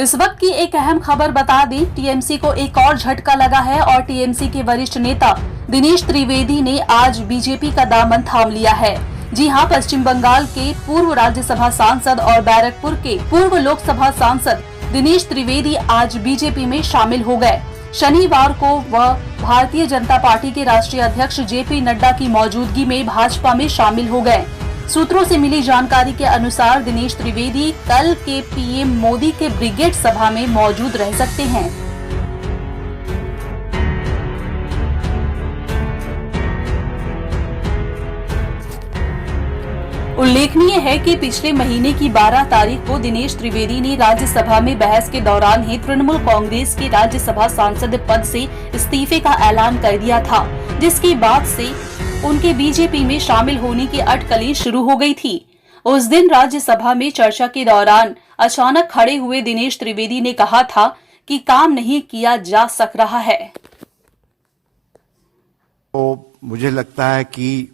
इस वक्त की एक अहम खबर बता दें, टीएमसी को एक और झटका लगा है और टीएमसी के वरिष्ठ नेता दिनेश त्रिवेदी ने आज बीजेपी का दामन थाम लिया है। जी हां, पश्चिम बंगाल के पूर्व राज्यसभा सांसद और बैरकपुर के पूर्व लोकसभा सांसद दिनेश त्रिवेदी आज बीजेपी में शामिल हो गए। शनिवार को वह भारतीय जनता पार्टी के राष्ट्रीय अध्यक्ष जेपी नड्डा की मौजूदगी में भाजपा में शामिल हो गए। सूत्रों से मिली जानकारी के अनुसार दिनेश त्रिवेदी कल के पीएम मोदी के ब्रिगेड सभा में मौजूद रह सकते हैं। उल्लेखनीय है कि पिछले महीने की 12 तारीख को दिनेश त्रिवेदी ने राज्यसभा में बहस के दौरान ही तृणमूल कांग्रेस के राज्यसभा सांसद पद से इस्तीफे का ऐलान कर दिया था, जिसके बाद से उनके बीजेपी में शामिल होने की अटकलें शुरू हो गई थी। उस दिन राज्यसभा में चर्चा के दौरान अचानक खड़े हुए दिनेश त्रिवेदी ने कहा था कि काम नहीं किया जा सक रहा है। तो मुझे लगता है कि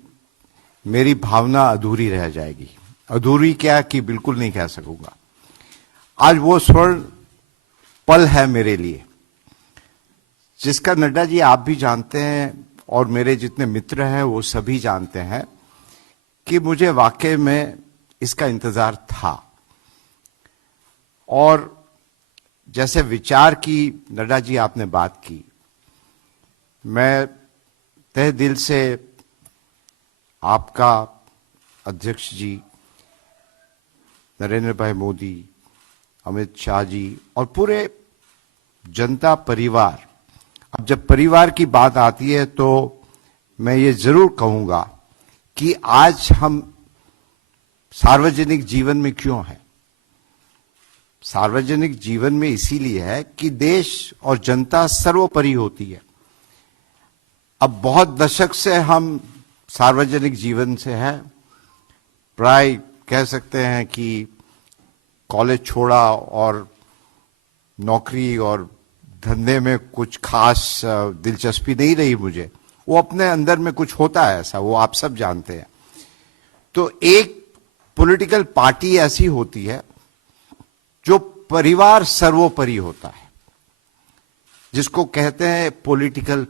मेरी भावना अधूरी रह जाएगी। अधूरी क्या कि बिल्कुल नहीं कह सकूंगा। आज वो स्वर्ण पल है मेरे लिए, जिसका नड्डा जी आप भी जानते हैं और मेरे जितने मित्र हैं वो सभी जानते हैं कि मुझे वाकई में इसका इंतजार था। और जैसे विचार की नड्डा जी आपने बात की, मैं तहे दिल से आपका अध्यक्ष जी नरेंद्र भाई मोदी, अमित शाह जी और पूरे जनता परिवार, अब जब परिवार की बात आती है तो मैं ये जरूर कहूंगा कि आज हम सार्वजनिक जीवन में क्यों हैं। सार्वजनिक जीवन में इसीलिए है कि देश और जनता सर्वोपरि होती है। अब बहुत दशक से हम सार्वजनिक जीवन से हैं। प्राय कह सकते हैं कि कॉलेज छोड़ा और नौकरी और धंधे में कुछ खास दिलचस्पी नहीं रही मुझे। वो अपने अंदर में कुछ होता है ऐसा, वो आप सब जानते हैं। तो एक पॉलिटिकल पार्टी ऐसी होती है जो परिवार सर्वोपरि होता है, जिसको कहते हैं पॉलिटिकल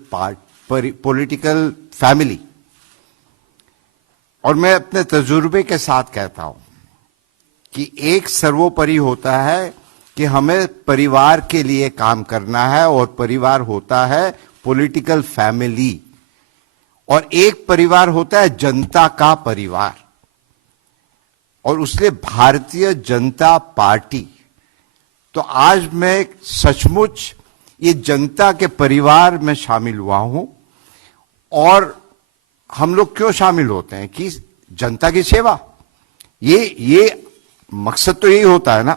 फैमिली। और मैं अपने तजुर्बे के साथ कहता हूं कि एक सर्वोपरि होता है कि हमें परिवार के लिए काम करना है और परिवार होता है पॉलिटिकल फैमिली, और एक परिवार होता है जनता का परिवार। और उसलिए भारतीय जनता पार्टी, तो आज मैं सचमुच ये जनता के परिवार में शामिल हुआ हूं। और हम लोग क्यों शामिल होते हैं कि जनता की सेवा, ये मकसद तो यही होता है ना।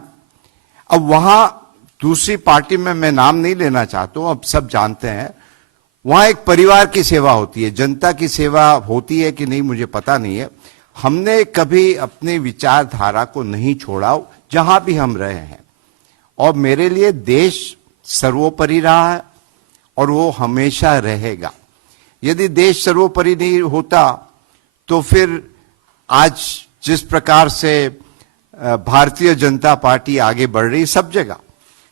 अब वहां दूसरी पार्टी में मैं नाम नहीं लेना चाहता हूं, अब सब जानते हैं, वहां एक परिवार की सेवा होती है। जनता की सेवा होती है कि नहीं मुझे पता नहीं है। हमने कभी अपनी विचारधारा को नहीं छोड़ा जहां भी हम रहे हैं। और मेरे लिए देश सर्वोपरि रहा है और वो हमेशा रहेगा। यदि देश सर्वोपरि नहीं होता तो फिर आज जिस प्रकार से भारतीय जनता पार्टी आगे बढ़ रही सब जगह,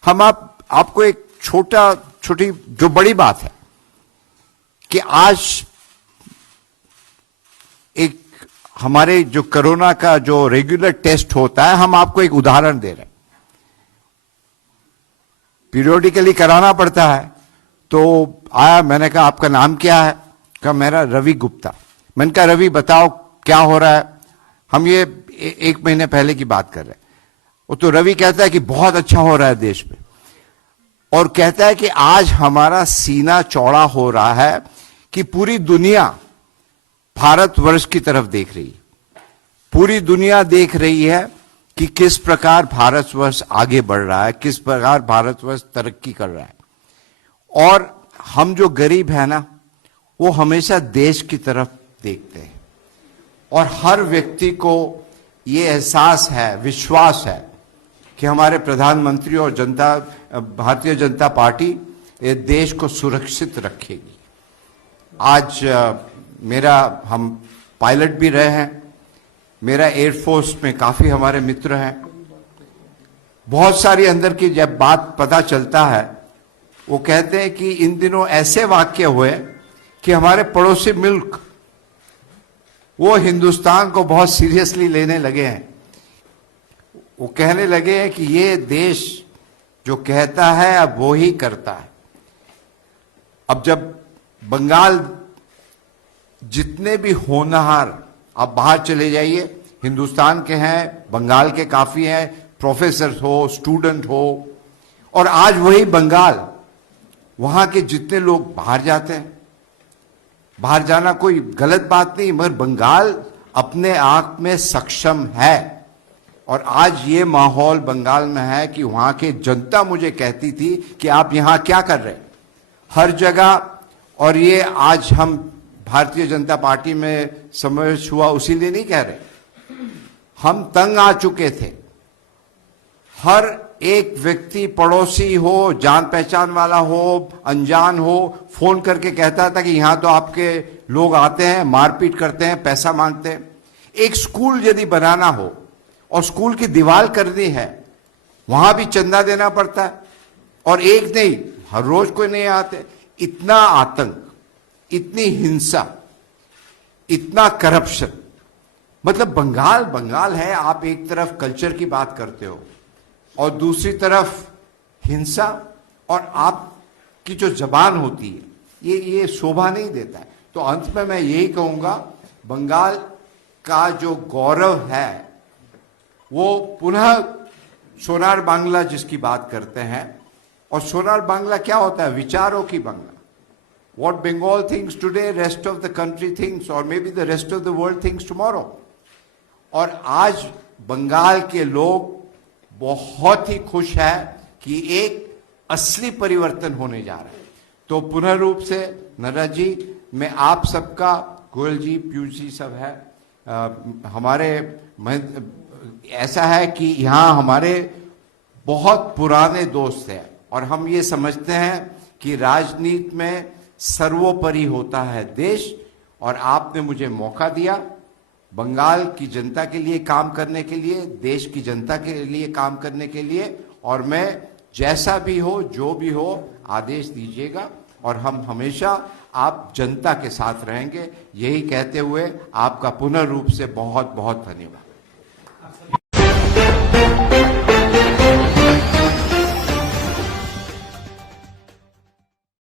हम आपको एक छोटी जो बड़ी बात है कि आज एक हमारे जो कोरोना का जो रेगुलर टेस्ट होता है, हम आपको एक उदाहरण दे रहे हैं। पीरियोडिकली कराना पड़ता है। तो आया, मैंने कहा आपका नाम क्या है? कहा मेरा रवि गुप्ता। मैंने कहा रवि बताओ क्या हो रहा है। हम ये 1 महीने पहले की बात कर रहे हैं। वो तो रवि कहता है कि बहुत अच्छा हो रहा है देश में, और कहता है कि आज हमारा सीना चौड़ा हो रहा है कि पूरी दुनिया भारतवर्ष की तरफ देख रही है। पूरी दुनिया देख रही है कि किस प्रकार भारतवर्ष आगे बढ़ रहा है, किस प्रकार भारतवर्ष तरक्की कर रहा है। और हम जो गरीब है ना, वो हमेशा देश की तरफ देखते हैं। और हर व्यक्ति को ये एहसास है, विश्वास है कि हमारे प्रधानमंत्री और भारतीय जनता पार्टी ये देश को सुरक्षित रखेगी। आज हम पायलट भी रहे हैं। मेरा एयरफोर्स में काफी हमारे मित्र हैं। बहुत सारी अंदर की जब बात पता चलता है, वो कहते हैं कि इन दिनों ऐसे वाक्य हुए कि हमारे पड़ोसी मुल्क वो हिंदुस्तान को बहुत सीरियसली लेने लगे हैं। वो कहने लगे हैं कि ये देश जो कहता है अब वो ही करता है। अब जब बंगाल जितने भी होनहार, आप बाहर चले जाइए, हिंदुस्तान के हैं, बंगाल के काफी हैं, प्रोफेसर हो, स्टूडेंट हो, और आज वही बंगाल, वहां के जितने लोग बाहर जाते हैं, बाहर जाना कोई गलत बात नहीं, मगर बंगाल अपने आप में सक्षम है। और आज ये माहौल बंगाल में है कि वहां की जनता मुझे कहती थी कि आप यहां क्या कर रहे हैं, हर जगह। और ये आज हम भारतीय जनता पार्टी में समावेश हुआ उसी लिए नहीं कह रहे, हम तंग आ चुके थे। हर एक व्यक्ति, पड़ोसी हो, जान पहचान वाला हो, अनजान हो, फोन करके कहता था कि यहां तो आपके लोग आते हैं, मारपीट करते हैं, पैसा मांगते हैं। एक स्कूल यदि बनाना हो और स्कूल की दीवार करनी है, वहां भी चंदा देना पड़ता है, और एक नहीं, हर रोज कोई नहीं आते। इतना आतंक, इतनी हिंसा, इतना करप्शन, मतलब बंगाल बंगाल है। आप एक तरफ कल्चर की बात करते हो और दूसरी तरफ हिंसा, और आपकी जो जबान होती है ये शोभा नहीं देता है। तो अंत में मैं यही कहूंगा, बंगाल का जो गौरव है वो पुनः सोनार बांग्ला जिसकी बात करते हैं, और सोनार बांग्ला क्या होता है, विचारों की Bangla. What Bengal thinks today, rest of the country thinks, or maybe the rest of the world thinks tomorrow. और आज बंगाल के लोग बहुत ही खुश है कि एक असली परिवर्तन होने जा रहा है। तो पुनः रूप से नरज जी, मैं आप सबका, गोयल जी, पीयूष जी सब है, हमारे ऐसा है कि यहाँ हमारे बहुत पुराने दोस्त हैं, और हम ये समझते हैं कि राजनीति में सर्वोपरि होता है देश। और आपने मुझे मौका दिया बंगाल की जनता के लिए काम करने के लिए, देश की जनता के लिए काम करने के लिए, और मैं जैसा भी हो, जो भी हो, आदेश दीजिएगा और हम हमेशा आप जनता के साथ रहेंगे। यही कहते हुए आपका पुनः रूप से बहुत बहुत धन्यवाद।